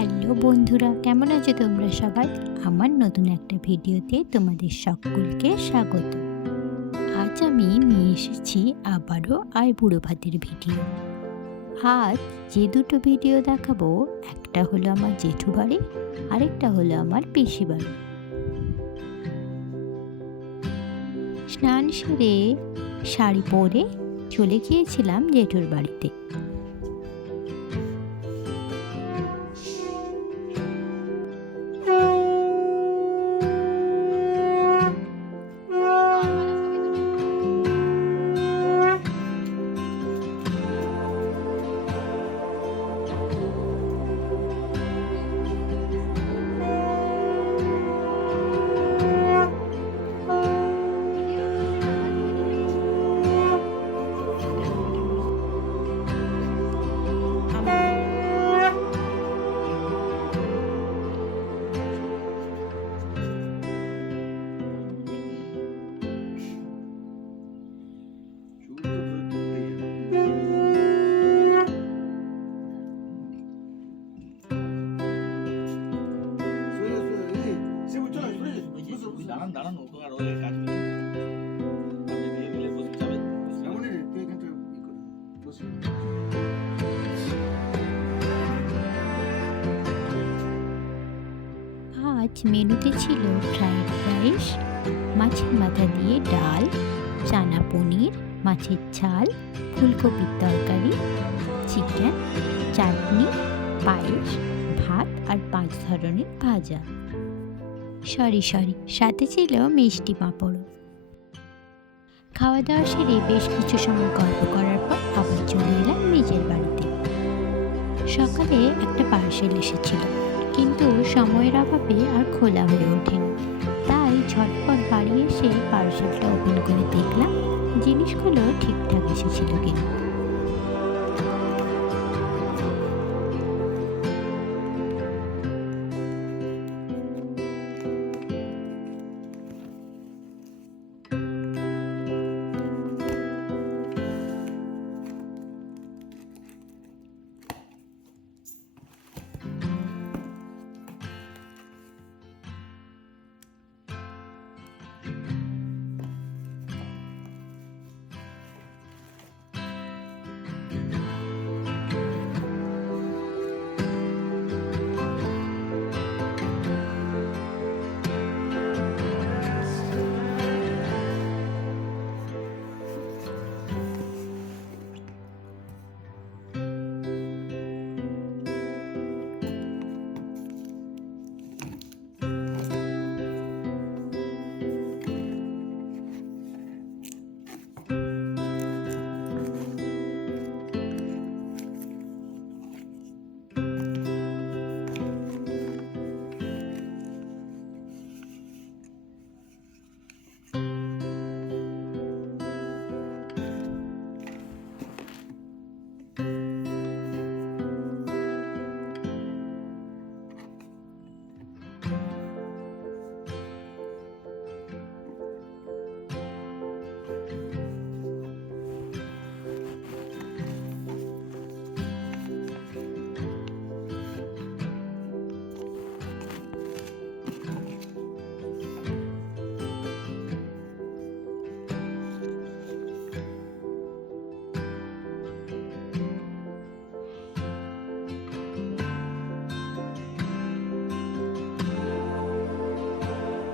Hello বন্ধুরা, কেমন আছো তোমরা সবাই? আমার নতুন একটা ভিডিওতে তোমাদের সকলকে স্বাগত। আজ আমি নিয়ে এসেছি আবারও আইবুড়ো ভাতের ভিডিও। আজ যে দুটো ভিডিও দেখাবো, একটা হলো আমার জেঠু বাড়ি, আরেকটা হলো আমার পিসি বাড়ি। স্নান সেরে শাড়ি পরে চলে গিয়েছিলাম জেঠুর বাড়িতে। দাঁড়ান ও তো আর ওই কাজ নেই। আপনি দিয়ে দিলে বসে যাবেন। এমনই রে, তুই এখানটা ই করে বসবি। আজ মেনুতে ছিল ফ্রাইড রাইস, মাছের মাথা দিয়ে ডাল, চানা পনির, মাছের ঝাল, ফুলকপির তরকারি, চিকেন, চাটনি, পায়েস, ভাত আর 5 ধরনের ভাজা। সরি, সাথে ছিল মিষ্টি পাঁপড়। খাওয়া দাওয়া সেরে বেশ কিছু সময় গল্প করার পর আবার চলে এলাম নিজের বাড়িতে। সকালে একটা পার্সেল এসেছিল, কিন্তু সময়ের অভাবে আর খোলা হয়ে ওঠেনি। তাই ঝটপট বাড়ি এসে পার্সেলটা ওপেন করে দেখলাম জিনিসগুলো ঠিকঠাক এসেছিল কিনা।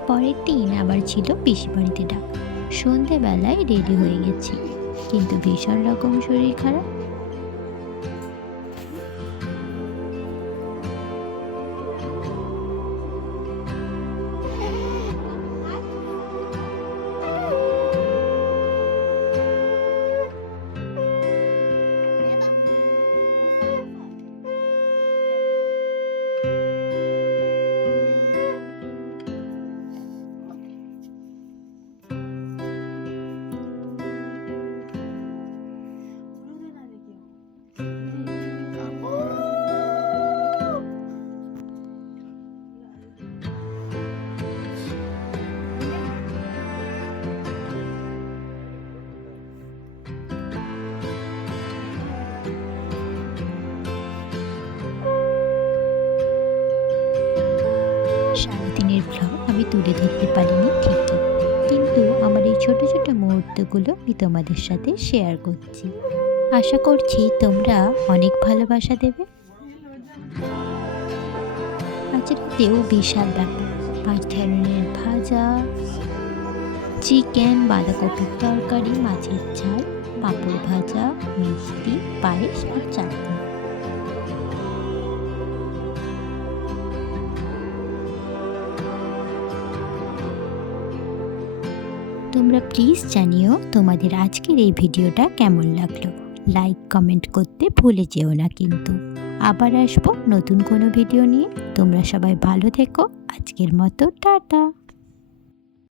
পরের দিন আবার ছিল পিসি বাড়িতে ডাক। সন্ধেবেলায় রেডি হয়ে গেছি, কিন্তু ভীষণ রকম শরীর খারাপ। সারাদিনের ভ্লগ আমি তুলে ধরতে পারিনি ঠিকই, কিন্তু আমার এই ছোট ছোট মুহূর্তগুলো আমি তোমাদের সাথে শেয়ার করছি। আশা করছি তোমরা অনেক ভালোবাসা দেবে। আজ রাতেও বিশাল ব্যাপার, 5 ধরনের ভাজা, চিকেন, বাঁধাকপির তরকারি, মাছের ঝাল, পাঁপড় ভাজা, মিষ্টি, পায়েস আর চাটনি। তোমরা প্লিজ জানিও তোমাদের আজকের এই ভিডিওটা কেমন লাগলো। লাইক কমেন্ট করতে ভুলে যেও না কিন্তু। আবার আসবো নতুন কোনো ভিডিও নিয়ে। তোমরা সবাই ভালো থেকো। আজকের মতো টাটা।